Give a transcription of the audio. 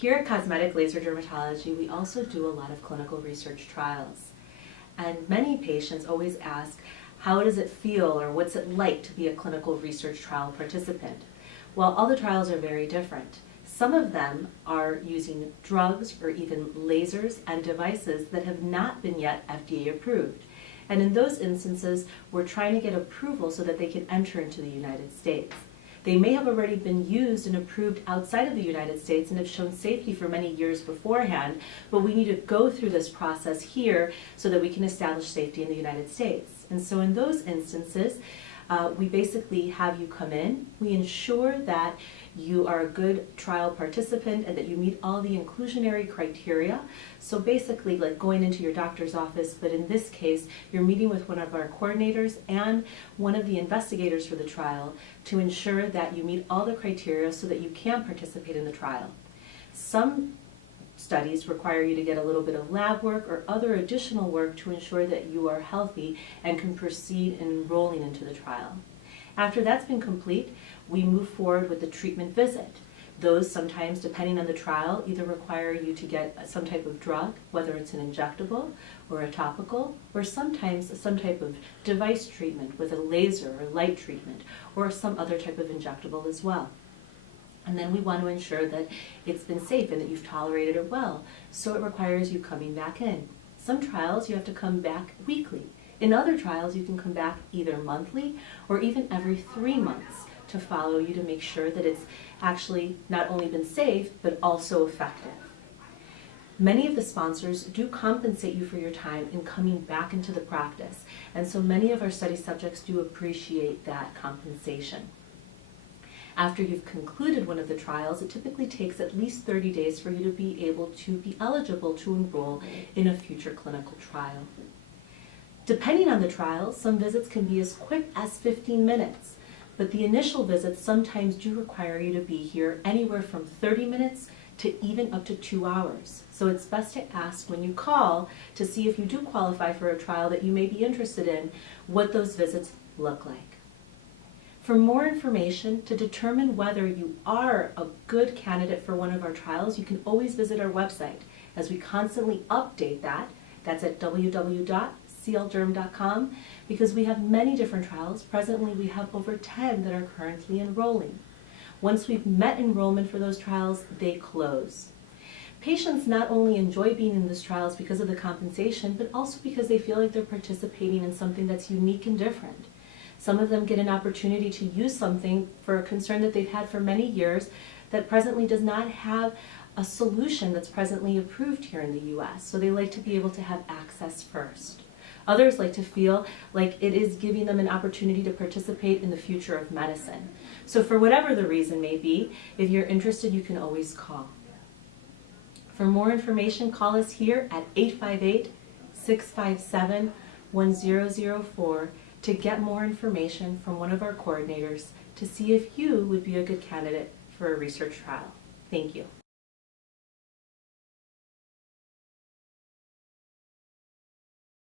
Here at Cosmetic Laser Dermatology, we also do a lot of clinical research trials. And many patients always ask, how does it feel or what's it like to be a clinical research trial participant? Well, all the trials are very different. Some of them are using drugs or even lasers and devices that have not been yet FDA approved. And in those instances, we're trying to get approval so that they can enter into the United States. They may have already been used and approved outside of the United States and have shown safety for many years beforehand, but we need to go through this process here so that we can establish safety in the United States. And so in those instances, we basically have you come in. We ensure that you are a good trial participant and that you meet all the inclusionary criteria. So basically like going into your doctor's office, but in this case, you're meeting with one of our coordinators and one of the investigators for the trial to ensure that you meet all the criteria so that you can participate in the trial. Some studies require you to get a little bit of lab work or other additional work to ensure that you are healthy and can proceed in enrolling into the trial. After that's been complete, we move forward with the treatment visit. Those sometimes, depending on the trial, either require you to get some type of drug, whether it's an injectable or a topical, or sometimes some type of device treatment with a laser or light treatment, or some other type of injectable as well. And then we want to ensure that it's been safe and that you've tolerated it well. So it requires you coming back in. Some trials you have to come back weekly. In other trials you can come back either monthly or even every 3 months to follow you to make sure that it's actually not only been safe but also effective. Many of the sponsors do compensate you for your time in coming back into the practice, and so many of our study subjects do appreciate that compensation. After you've concluded one of the trials, it typically takes at least 30 days for you to be able to be eligible to enroll in a future clinical trial. Depending on the trial, some visits can be as quick as 15 minutes, but the initial visits sometimes do require you to be here anywhere from 30 minutes to even up to 2 hours. So it's best to ask when you call to see if you do qualify for a trial that you may be interested in, what those visits look like. For more information, to determine whether you are a good candidate for one of our trials, you can always visit our website, as we constantly update that. That's at www.clderm.com, because we have many different trials. Presently, we have over 10 that are currently enrolling. Once we've met enrollment for those trials, they close. Patients not only enjoy being in these trials because of the compensation, but also because they feel like they're participating in something that's unique and different. Some of them get an opportunity to use something for a concern that they've had for many years that presently does not have a solution that's presently approved here in the U.S., so they like to be able to have access first. Others like to feel like it is giving them an opportunity to participate in the future of medicine. So for whatever the reason may be, if you're interested, you can always call. For more information, call us here at 858-657-1004 to get more information from one of our coordinators to see if you would be a good candidate for a research trial. Thank you.